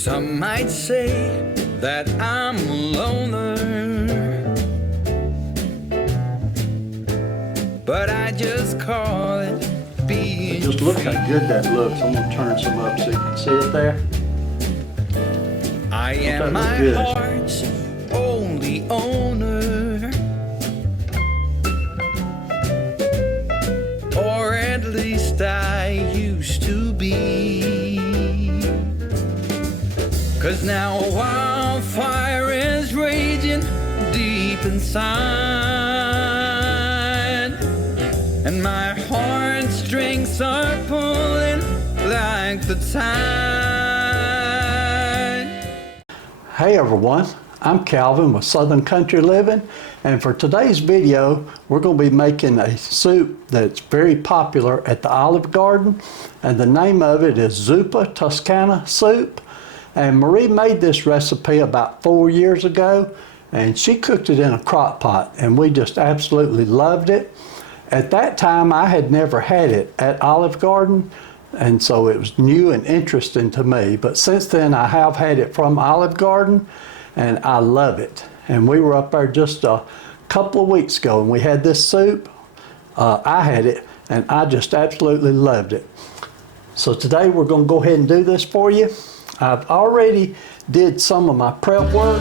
Some might say that I'm a loner, but I just call it being. Just look how good that looks. I'm gonna turn some up so you can see it there. I am my heart's only owner, or at least I used to be. 'Cause now a wildfire is raging deep inside, and my heartstrings are pulling like the tide. Hey everyone, I'm Calvin with Southern Country Living, and for today's video we're going to be making a soup that's very popular at the Olive Garden, and the name of it is Zuppa Toscana soup. And Marie made this recipe about 4 years ago, and she cooked it in a crock pot, and we just absolutely loved it. At that time I had never had it at Olive Garden, and so it was new and interesting to me. But since then I have had it from Olive Garden, and I love it. And we were up there just a couple of weeks ago and we had this soup. I had it and I just absolutely loved it. So today we're going to go ahead and do this for you. I've already did some of my prep work.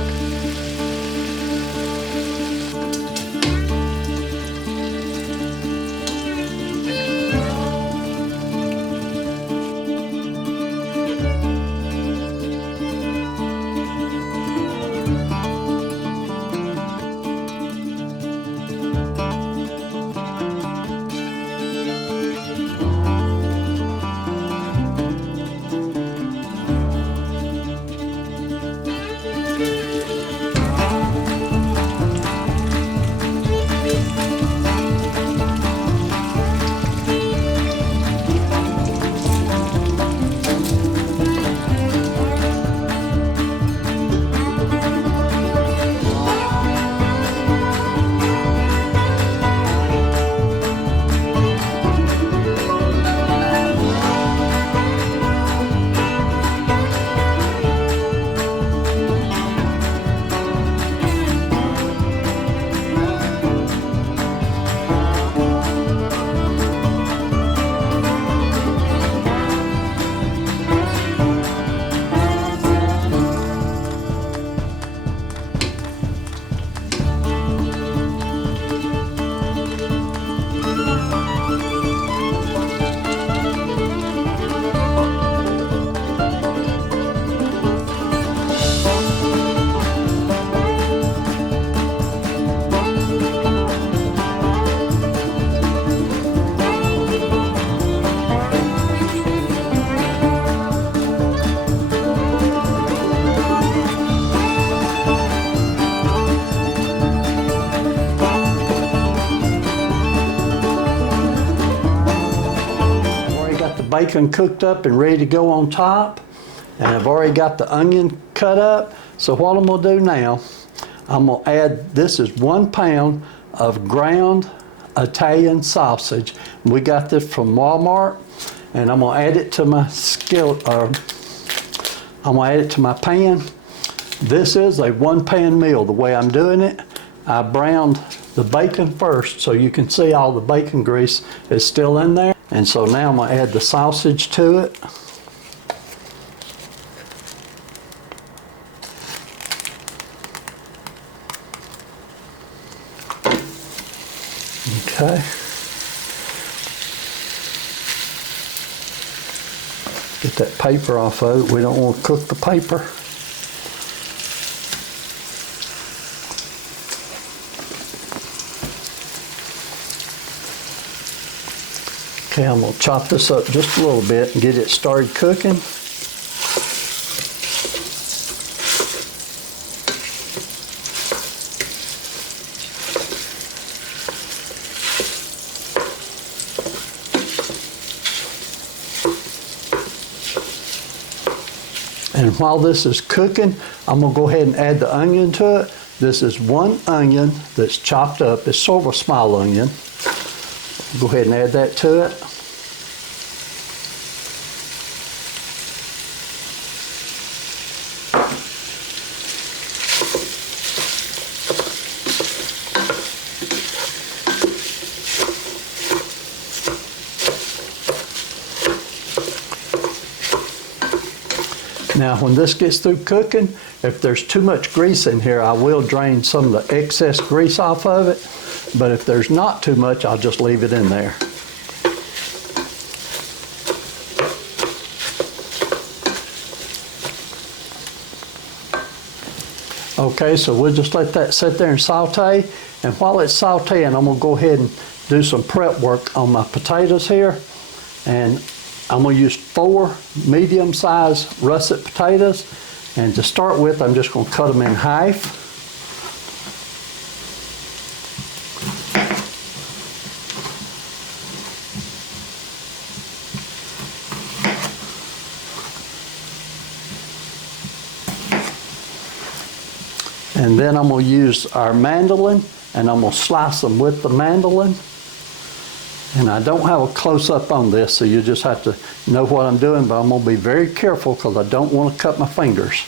Bacon cooked up and ready to go on top, and I've already got the onion cut up. So what I'm going to do now, I'm going to add, this is 1 pound of ground Italian sausage. We got this from Walmart, and I'm going to add it to my skillet, I'm going to add it to my pan. This is a 1-pan meal. The way I'm doing it, I browned the bacon first so you can see all the bacon grease is still in there. And so now I'm going to add the sausage to it. Okay. Get that paper off of it. We don't want to cook the paper. Okay, I'm going to chop this up just a little bit and get it started cooking. And while this is cooking, I'm going to go ahead and add the onion to it. This is 1 onion that's chopped up. It's sort of a small onion. Go ahead and add that to it. Now when this gets through cooking, if there's too much grease in here, I will drain some of the excess grease off of it. But if there's not too much, I'll just leave it in there. Okay, so we'll just let that sit there and saute. And while it's sauteing, I'm gonna go ahead and do some prep work on my potatoes here. And I'm gonna use 4 medium-sized russet potatoes. And to start with, I'm just gonna cut them in half. And then I'm gonna use our mandolin, and I'm gonna slice them with the mandolin. And I don't have a close-up on this, so you just have to know what I'm doing, but I'm gonna be very careful because I don't want to cut my fingers.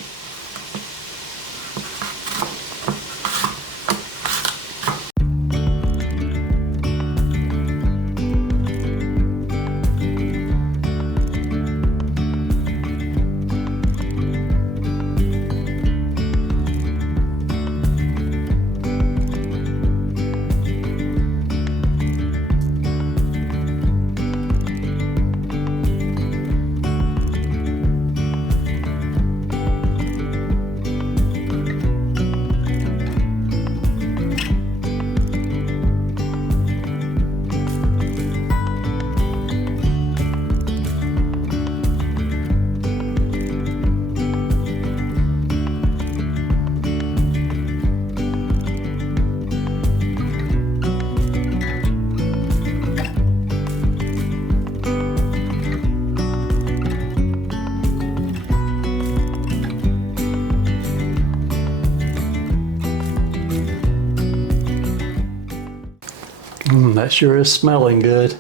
That sure is smelling good.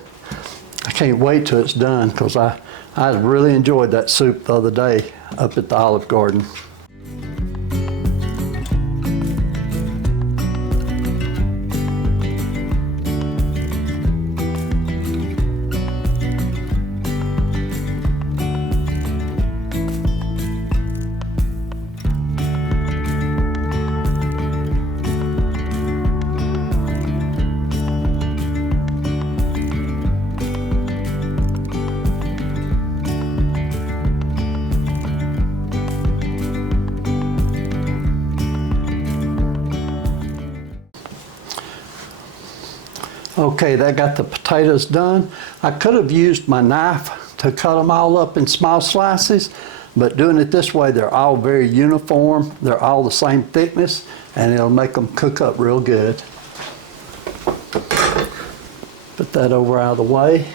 I can't wait till it's done because I really enjoyed that soup the other day up at the Olive Garden. Okay, that got the potatoes done. I could have used my knife to cut them all up in small slices, but doing it this way, they're all very uniform. They're all the same thickness, and it'll make them cook up real good. Put that over out of the way.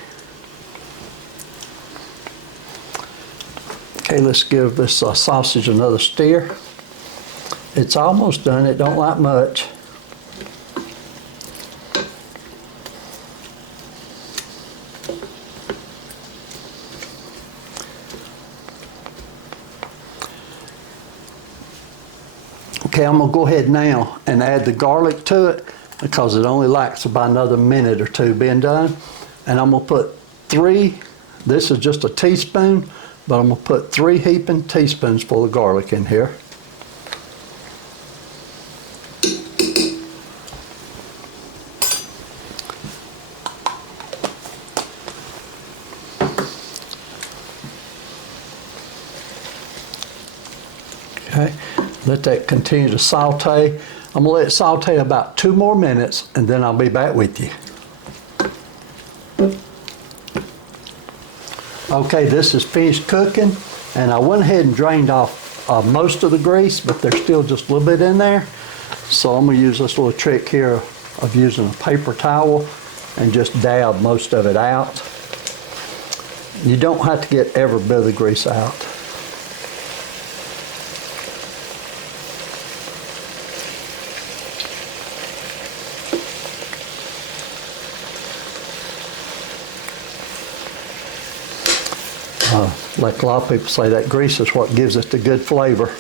Okay, let's give this sausage another stir. It's almost done. It don't like much. Okay, I'm gonna go ahead now and add the garlic to it because it only likes about another minute or two being done. And I'm gonna put 3, this is just a teaspoon, but I'm gonna put 3 heaping teaspoons full of garlic in here. Okay. Let that continue to saute. I'm gonna let it saute about 2 more minutes and then I'll be back with you. Okay, this is finished cooking and I went ahead and drained off most of the grease, but there's still just a little bit in there. So I'm gonna use this little trick here of using a paper towel and just dab most of it out. You don't have to get every bit of the grease out. Like a lot of people say, that grease is what gives it the good flavor.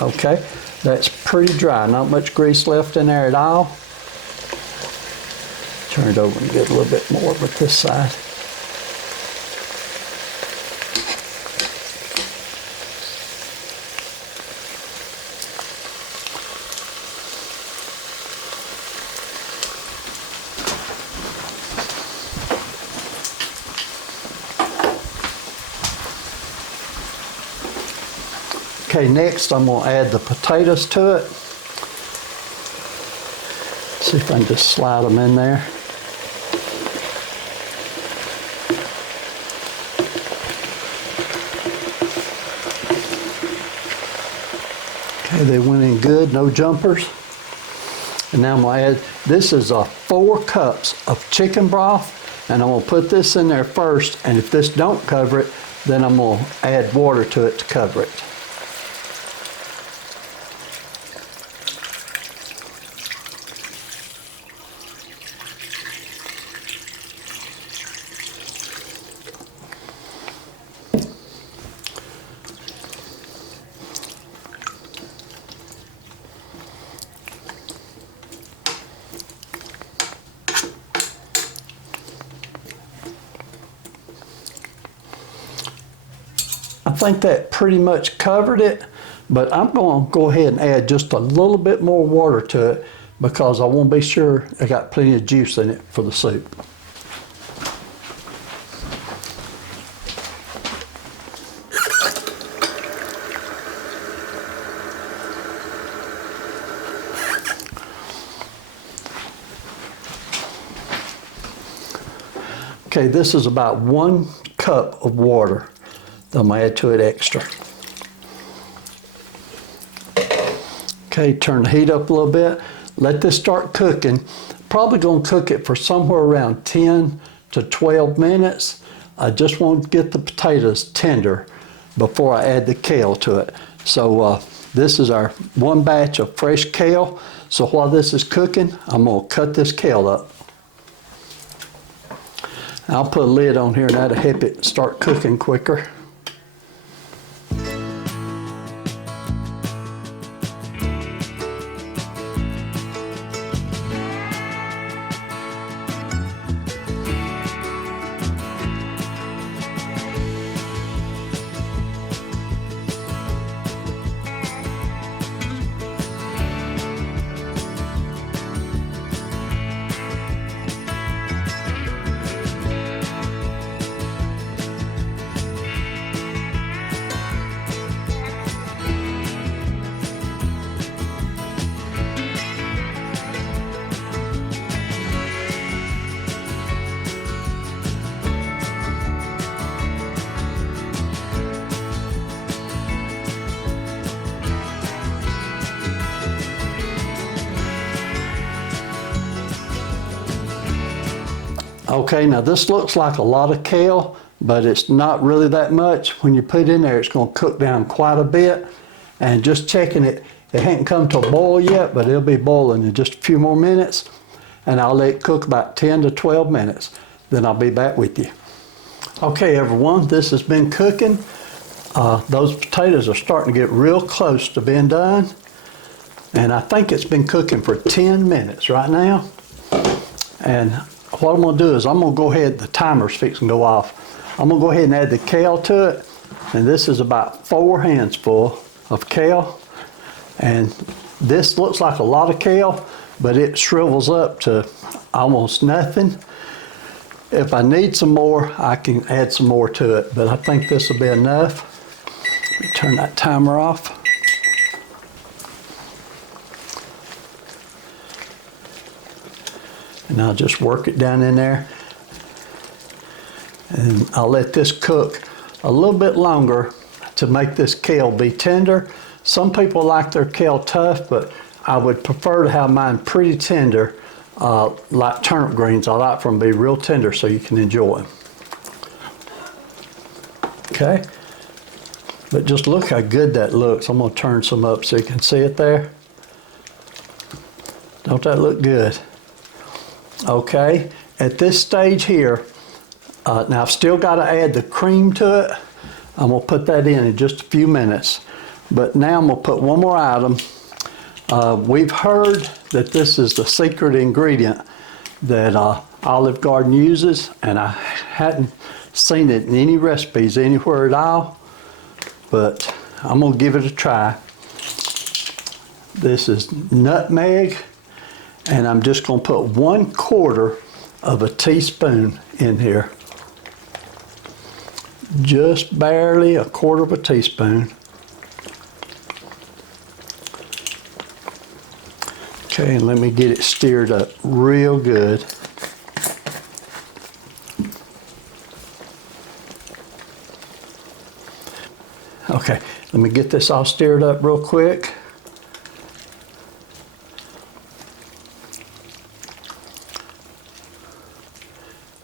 Okay, that's pretty dry. Not much grease left in there at all. Turn it over and get a little bit more with this side. Okay, next I'm going to add the potatoes to it. See if I can just slide them in there. Okay, they went in good, no jumpers. And now I'm going to add, this is 4 cups of chicken broth, and I'm going to put this in there first, and if this don't cover it, then I'm going to add water to it to cover it. I think that pretty much covered it, but I'm going to go ahead and add just a little bit more water to it because I want to be sure I got plenty of juice in it for the soup. Okay, this is about 1 cup of water. I'm going to add to it extra. Okay, turn the heat up a little bit. Let this start cooking. Probably going to cook it for somewhere around 10 to 12 minutes. I just want to get the potatoes tender before I add the kale to it. So this is our 1 batch of fresh kale. So while this is cooking, I'm going to cut this kale up. I'll put a lid on here and that'll help it start cooking quicker. Okay, now this looks like a lot of kale, but it's not really that much. When you put it in there, it's going to cook down quite a bit. And just checking it, it hasn't come to a boil yet, but it'll be boiling in just a few more minutes. And I'll let it cook about 10 to 12 minutes. Then I'll be back with you. Okay, everyone, this has been cooking. Those potatoes are starting to get real close to being done. And I think it's been cooking for 10 minutes right now. And what I'm going to do is I'm going to go ahead, the timer's fixing to go off. I'm going to go ahead and add the kale to it. And this is about 4 handsful of kale. And this looks like a lot of kale, but it shrivels up to almost nothing. If I need some more, I can add some more to it, but I think this will be enough. Let me turn that timer off. And I'll just work it down in there. And I'll let this cook a little bit longer to make this kale be tender. Some people like their kale tough, but I would prefer to have mine pretty tender, like turnip greens. I like for them to be real tender so you can enjoy them. Okay, but just look how good that looks. I'm going to turn some up so you can see it there. Don't that look good? Okay, at this stage here, now I've still got to add the cream to it. I'm going to put that in just a few minutes. But now I'm going to put one more item. We've heard that this is the secret ingredient that Olive Garden uses, and I hadn't seen it in any recipes anywhere at all, but I'm going to give it a try. This is nutmeg, and I'm just going to put 1/4 of a teaspoon in here. Just barely 1/4 of a teaspoon. Okay, and let me get it stirred up real good. Okay, let me get this all stirred up real quick.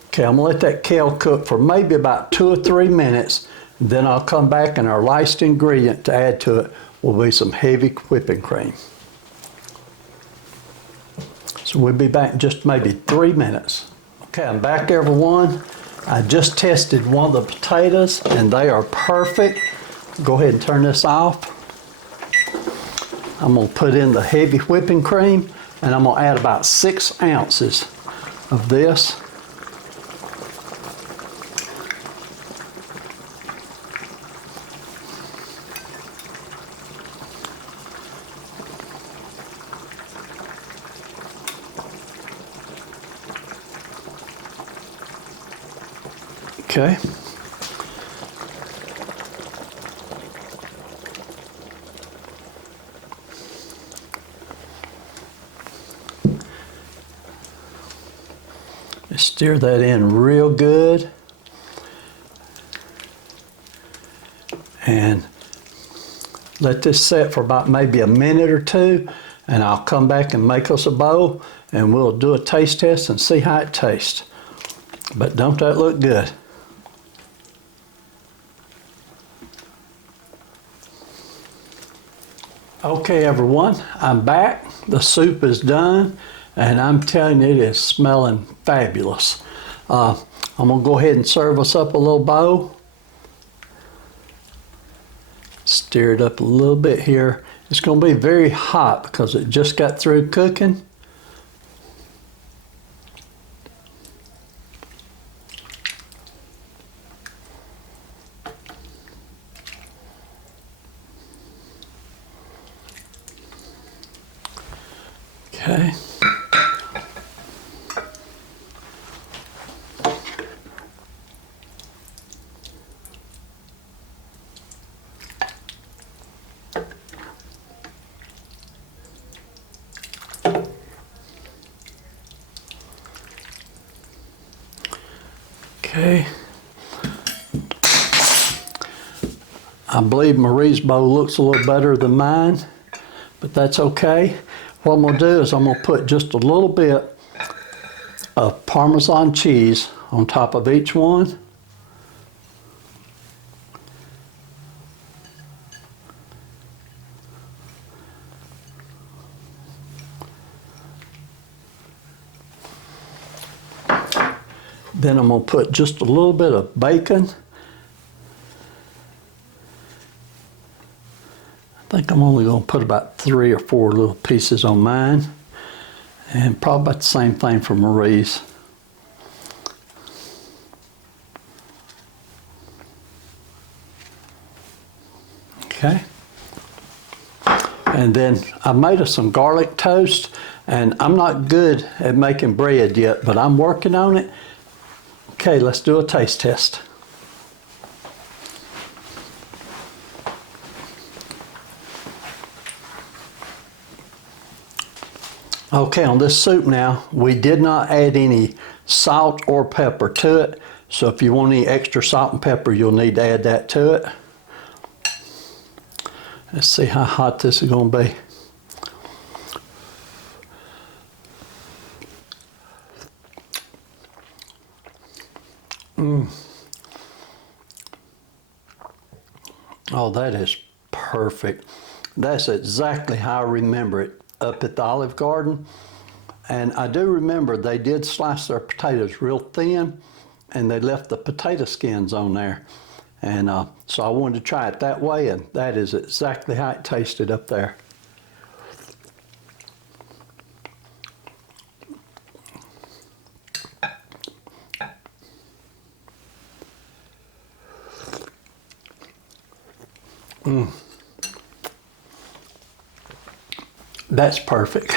Okay, I'm gonna let that kale cook for maybe about 2 or 3 minutes. Then I'll come back and our last ingredient to add to it will be some heavy whipping cream. So we'll be back in just maybe 3 minutes. Okay, I'm back everyone. I just tested one of the potatoes and they are perfect. Go ahead and turn this off. I'm gonna put in the heavy whipping cream and I'm gonna add about 6 ounces of this. Okay. Stir that in real good. And let this set for about maybe a minute or 2, and I'll come back and make us a bowl and we'll do a taste test and see how it tastes. But don't that look good? Okay everyone, I'm back. The soup is done and I'm telling you it is smelling fabulous. I'm gonna go ahead and serve us up a little bowl. Stir it up a little bit here. It's gonna be very hot because it just got through cooking. Okay. Okay. I believe Marie's bowl looks a little better than mine, but that's okay. What I'm gonna do is I'm gonna put just a little bit of Parmesan cheese on top of each one. Then I'm gonna put just a little bit of bacon. I think I'm only gonna put about 3 or 4 little pieces on mine. And probably about the same thing for Marie's. Okay. And then I made us some garlic toast, and I'm not good at making bread yet, but I'm working on it. Okay, let's do a taste test. Okay, on this soup now, we did not add any salt or pepper to it. So if you want any extra salt and pepper, you'll need to add that to it. Let's see how hot this is going to be. Oh, that is perfect. That's exactly how I remember it up at the Olive Garden. And I do remember they did slice their potatoes real thin and they left the potato skins on there. And so I wanted to try it that way, and that is exactly how it tasted up there. That's perfect.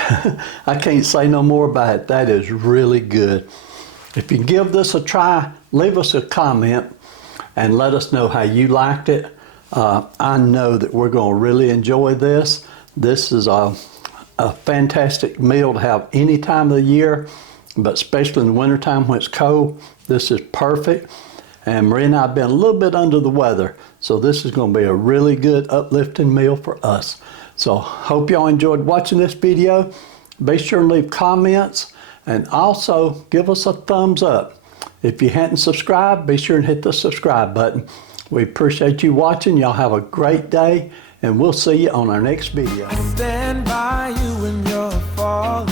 I can't say no more about it. That is really good. If you give this a try, leave us a comment and let us know how you liked it. I know that we're going to really enjoy this. This is a fantastic meal to have any time of the year, but especially in the wintertime when it's cold. This is perfect. And Marie and I have been a little bit under the weather, so this is going to be a really good uplifting meal for us. So hope y'all enjoyed watching this video. Be sure and leave comments and also give us a thumbs up. If you hadn't subscribed, be sure and hit the subscribe button. We appreciate you watching. Y'all have a great day, and we'll see you on our next video. I stand by you when you're falling,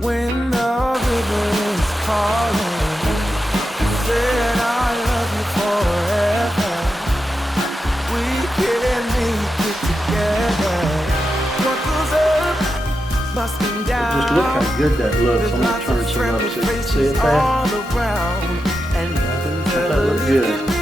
when the river is calling. Said I love you forever. We can make it together. What goes up must come down. Just look how good that looks. I'm going to turn some up so you can see it there. All around, and nothing That looks good.